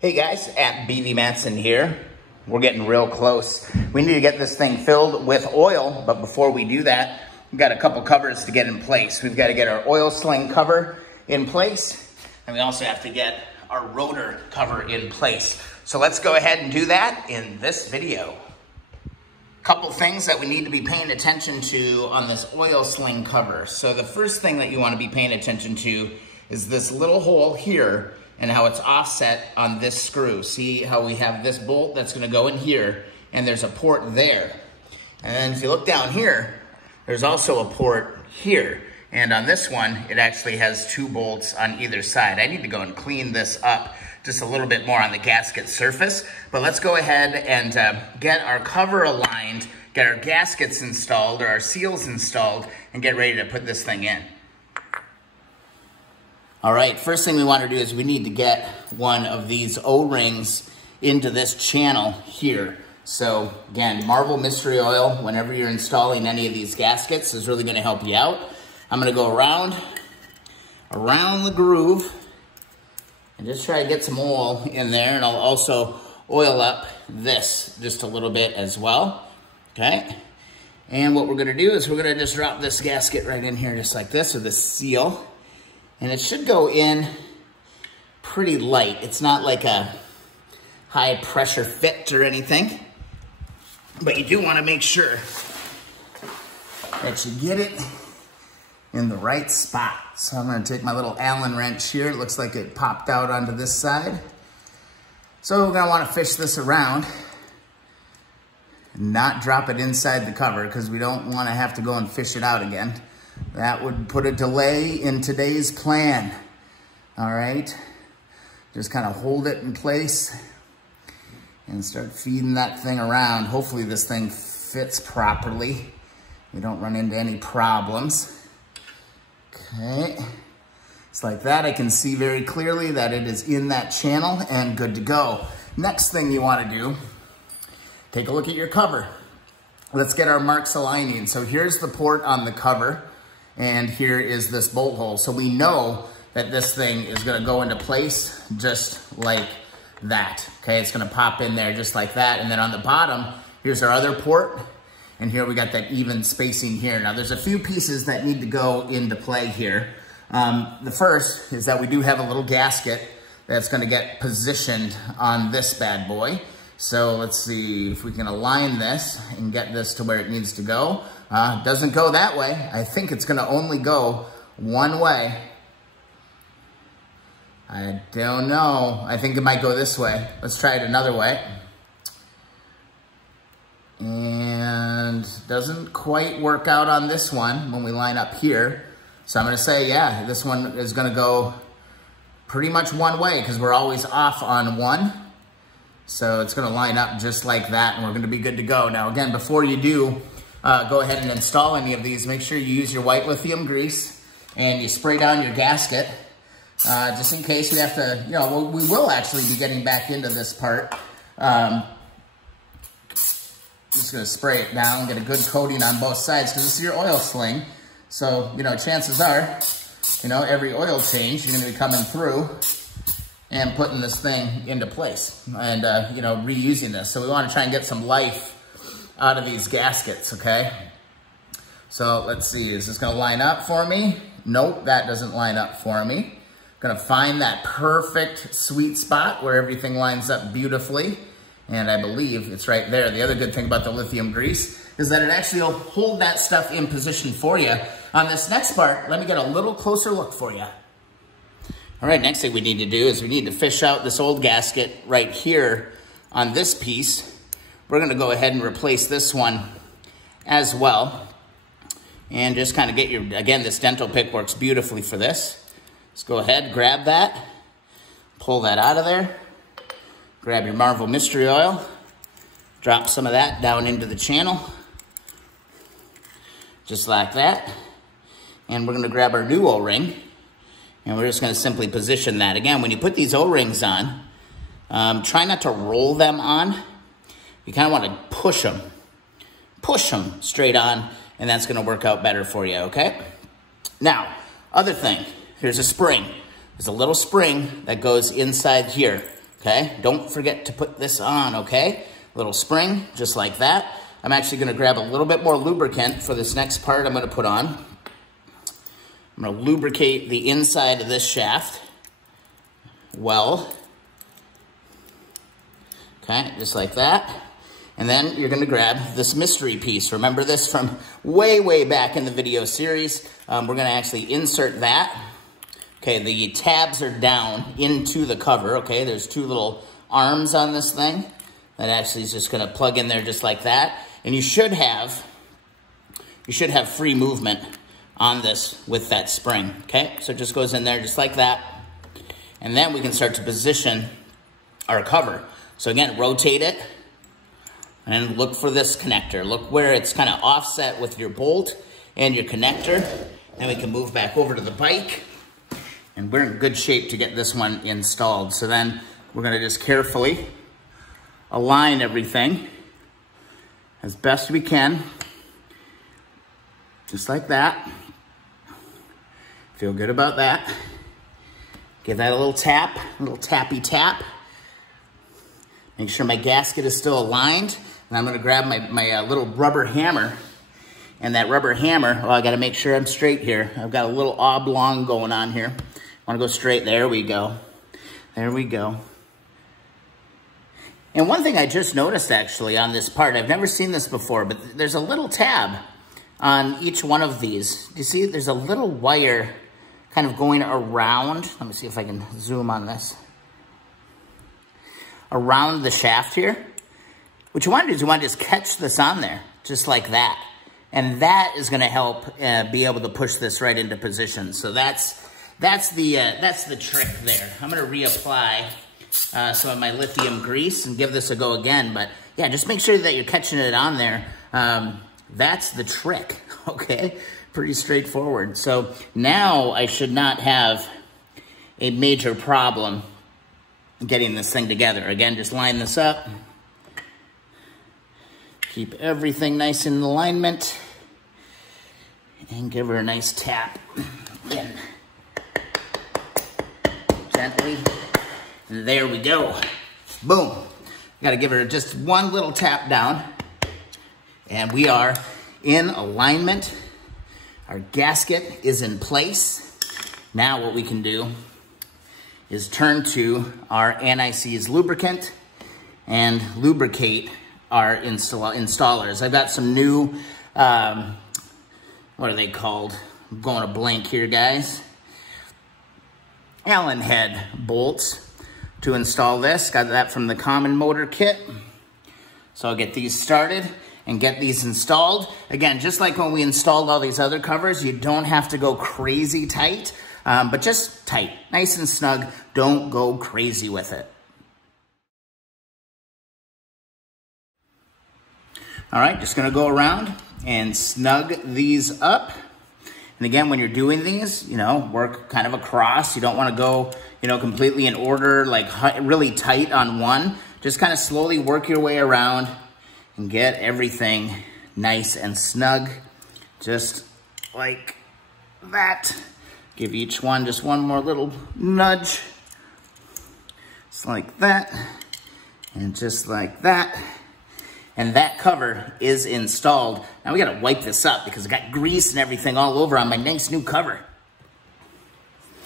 Hey guys, at BV Matson here. We're getting real close. We need to get this thing filled with oil, but before we do that, we've got a couple covers to get in place. We've got to get our oil sling cover in place, and we also have to get our rotor cover in place. So let's go ahead and do that in this video. Couple things that we need to be paying attention to on this oil sling cover. So the first thing that you want to be paying attention to is this little hole here and how it's offset on this screw. See how we have this bolt that's going to go in here, and there's a port there. And then if you look down here, there's also a port here. And on this one, it actually has two bolts on either side. I need to go and clean this up just a little bit more on the gasket surface. But let's go ahead and get our cover aligned, get our gaskets installed or our seals installed, and get ready to put this thing in. All right, first thing we want to do is we need to get one of these O-rings into this channel here. So again, Marvel Mystery Oil, whenever you're installing any of these gaskets, is really going to help you out. I'm going to go around the groove and just try to get some oil in there, and I'll also oil up this just a little bit as well, okay? And what we're going to do is we're going to just drop this gasket right in here just like this, or this seal. And it should go in pretty light. It's not like a high pressure fit or anything, but you do want to make sure that you get it in the right spot. So I'm going to take my little Allen wrench here. It looks like it popped out onto this side. So we're going to want to fish this around and not drop it inside the cover, because we don't want to have to go and fish it out again. That would put a delay in today's plan. All right, just kind of hold it in place and start feeding that thing around. Hopefully this thing fits properly. We don't run into any problems. Okay, it's like that. I can see very clearly that it is in that channel and good to go. Next thing you want to do, take a look at your cover. Let's get our marks aligning. So here's the port on the cover, and here is this bolt hole. So we know that this thing is going to go into place just like that. Okay, it's going to pop in there just like that. And then on the bottom, here's our other port. And here we got that even spacing here. Now there's a few pieces that need to go into play here. The first is that we do have a little gasket that's going to get positioned on this bad boy. So let's see if we can align this and get this to where it needs to go. Doesn't go that way. I think it's going to only go one way. I don't know. I think it might go this way. Let's try it another way. And doesn't quite work out on this one when we line up here. So I'm going to say, yeah, this one is going to go pretty much one way, because we're always off on one. So it's going to line up just like that, and we're going to be good to go. Now, again, before you do go ahead and install any of these, make sure you use your white lithium grease and you spray down your gasket, just in case we have to, you know, we will actually be getting back into this part. Just going to spray it down, get a good coating on both sides, because this is your oil sling. So, you know, chances are, you know, every oil change, you're going to be coming through and putting this thing into place and, you know, reusing this. So we want to try and get some life out of these gaskets, okay? So let's see, is this going to line up for me? Nope, that doesn't line up for me. Going to find that perfect sweet spot where everything lines up beautifully. And I believe it's right there. The other good thing about the lithium grease is that it actually will hold that stuff in position for you. On this next part, let me get a little closer look for you. All right, next thing we need to do is we need to fish out this old gasket right here on this piece. We're gonna go ahead and replace this one as well. And just kind of get your, again, this dental pick works beautifully for this. Let's go ahead, grab that, pull that out of there. Grab your Marvel Mystery Oil, drop some of that down into the channel, just like that. And we're gonna grab our new O-ring, and we're just gonna simply position that. Again, when you put these O-rings on, try not to roll them on. You kinda wanna push them straight on, and that's gonna work out better for you, okay? Now, other thing, here's a spring. There's a little spring that goes inside here. okay? Don't forget to put this on, okay? Little spring, just like that. I'm actually gonna grab a little bit more lubricant for this next part I'm gonna put on. I'm gonna lubricate the inside of this shaft well. Okay, just like that. And then you're gonna grab this mystery piece. Remember this from way, way back in the video series. We're gonna actually insert that. Okay, the tabs are down into the cover, okay? There's two little arms on this thing. That actually is just gonna plug in there just like that. And you should have free movement on this with that spring, okay? So it just goes in there just like that. And then we can start to position our cover. So again, rotate it and look for this connector. Look where it's kind of offset with your bolt and your connector. Then we can move back over to the bike and we're in good shape to get this one installed. So then we're gonna just carefully align everything as best we can, just like that. Feel good about that. Give that a little tap, a little tappy tap. Make sure my gasket is still aligned. And I'm gonna grab my little rubber hammer. And that rubber hammer, oh, I gotta make sure I'm straight here. I've got a little oblong going on here. I wanna go straight, there we go. There we go. And one thing I just noticed actually on this part, I've never seen this before, but there's a little tab on each one of these. You see, there's a little wire kind of going around. Let me see if I can zoom on this. Around the shaft here. What you want to do is you want to just catch this on there, just like that. And that is going to help be able to push this right into position. So that's the trick there. I'm going to reapply some of my lithium grease and give this a go again. But yeah, just make sure that you're catching it on there. That's the trick, okay? Pretty straightforward. So now I should not have a major problem getting this thing together. Again, just line this up. Keep everything nice in alignment. And give her a nice tap in. Gently. And there we go. Boom. Got to give her just one little tap down. And we are in alignment. Our gasket is in place. Now what we can do is turn to our anti-seize lubricant and lubricate our installers. I've got some new, what are they called? I'm going to blank here, guys. Allen head bolts to install this. Got that from the common motor kit. So I'll get these started and get these installed. Again, just like when we installed all these other covers, you don't have to go crazy tight, but just tight, nice and snug. Don't go crazy with it. All right, just gonna go around and snug these up. And again, when you're doing these, you know, work kind of across. You don't wanna go, you know, completely in order, like really tight on one. Just kind of slowly work your way around and get everything nice and snug, just like that. Give each one just one more little nudge, just like that, and just like that. And that cover is installed. Now we gotta wipe this up because I got grease and everything all over on my nice new cover.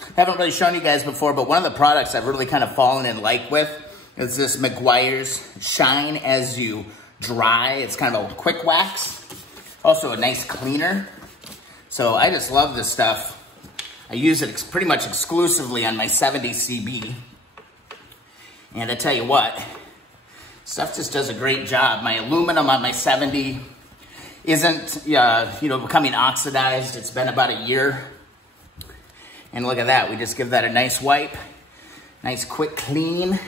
I haven't really shown you guys before, but one of the products I've really kind of fallen in like with is this Meguiar's Shine As You Dry. It's kind of a quick wax. Also a nice cleaner. So I just love this stuff. I use it pretty much exclusively on my 70 CB. And I tell you what, stuff just does a great job. My aluminum on my 70 isn't, you know, becoming oxidized. It's been about a year. And look at that. We just give that a nice wipe. Nice quick clean.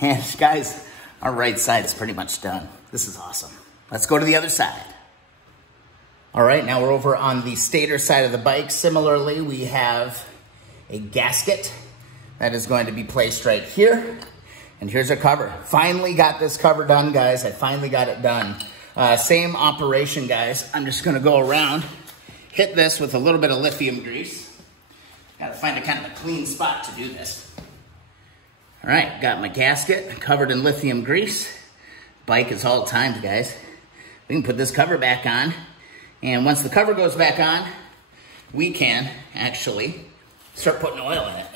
And guys, our right side's pretty much done. This is awesome. Let's go to the other side. All right, now we're over on the stator side of the bike. Similarly, we have a gasket that is going to be placed right here. And here's our cover. Finally got this cover done, guys. I finally got it done. Same operation, guys. I'm just gonna go around, hit this with a little bit of lithium grease. Gotta find a kind of a clean spot to do this. All right, got my gasket covered in lithium grease. Bike is all timed, guys. We can put this cover back on, and once the cover goes back on, we can actually start putting oil in it.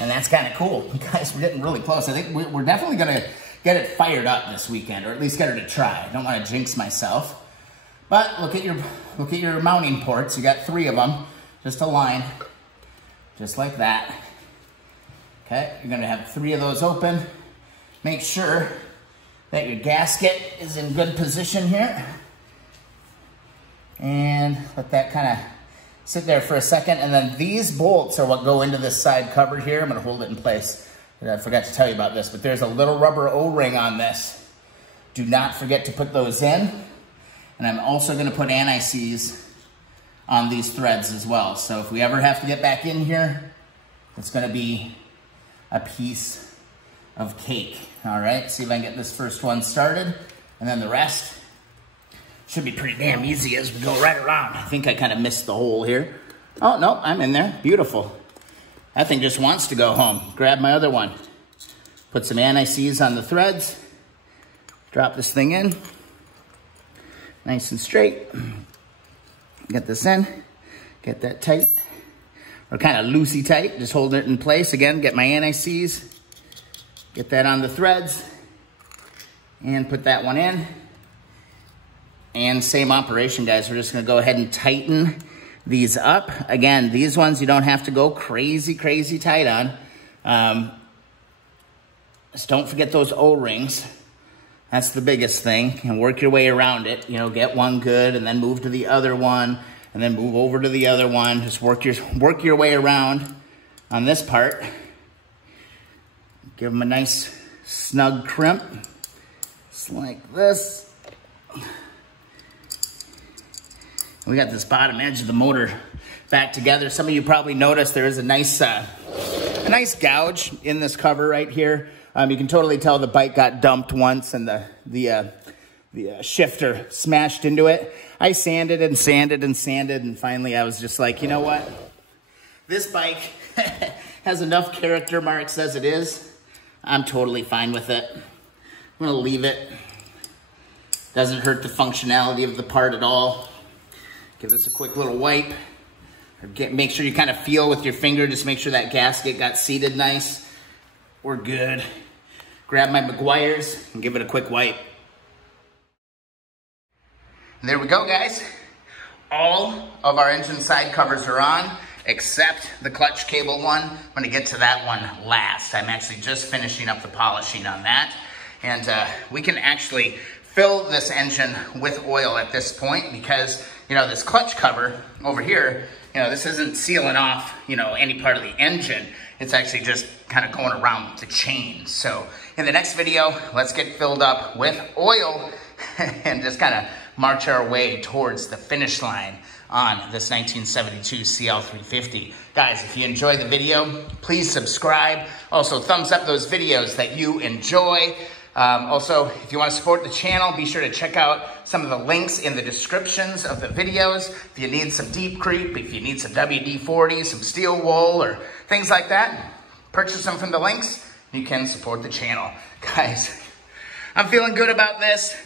And that's kind of cool. Guys, we're getting really close. I think we're definitely gonna get it fired up this weekend, or at least get her to try. I don't want to jinx myself. But look at your mounting ports. You got 3 of them. Just a line, just like that. Okay, you're gonna have 3 of those open. Make sure that your gasket is in good position here. And let that kind of sit there for a second. And then these bolts are what go into this side cover here. I'm gonna hold it in place. I forgot to tell you about this, but there's a little rubber O-ring on this. Do not forget to put those in. And I'm also gonna put anti-seize on these threads as well. So if we ever have to get back in here, it's gonna be a piece of cake. All right, see if I can get this first one started, and then the rest should be pretty damn easy as we go right around. I think I kind of missed the hole here. Oh, no, I'm in there, beautiful. That thing just wants to go home. Grab my other one. Put some anti-seize on the threads. Drop this thing in. Nice and straight. Get this in. Get that tight. Or kind of loosey tight. Just hold it in place. Again, get my anti-seize. Get that on the threads. And put that one in. And same operation, guys. We're just going to go ahead and tighten these up. Again, these ones you don't have to go crazy tight on. Just don't forget those O-rings. That's the biggest thing. And work your way around it. You know, get one good and then move to the other one and then move over to the other one. Just work your way around on this part. Give them a nice snug crimp. Just like this. We got this bottom edge of the motor back together. Some of you probably noticed there is a nice gouge in this cover right here. You can totally tell the bike got dumped once and the shifter smashed into it. I sanded and sanded and sanded, and finally I was just like, you know what? This bike has enough character marks as it is. I'm totally fine with it. I'm gonna leave it. Doesn't hurt the functionality of the part at all. Give this a quick little wipe. Make sure you kind of feel with your finger. Just make sure that gasket got seated nice. We're good. Grab my McGuire's and give it a quick wipe. And there we go, guys. All of our engine side covers are on, except the clutch cable one. I'm gonna get to that one last. I'm actually just finishing up the polishing on that. And we can actually fill this engine with oil at this point because, you know, this clutch cover over here, you know, this isn't sealing off, you know, any part of the engine. It's actually just kind of going around the chain. So in the next video, let's get filled up with oil and just kind of march our way towards the finish line on this 1972 CL350. Guys, if you enjoyed the video, please subscribe. Also, thumbs up those videos that you enjoy. Also, if you want to support the channel, be sure to check out some of the links in the descriptions of the videos. If you need some deep creep, if you need some WD-40, some steel wool, or things like that, purchase them from the links. You can support the channel. Guys, I'm feeling good about this.